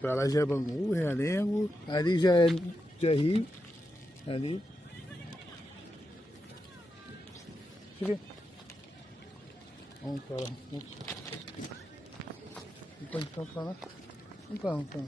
Pra lá já é Bangu, Realengo. Ali já é Rio. Ali. Deixa eu ver. Vamos pra lá. Vamos então pra lá. Vamos pra lá.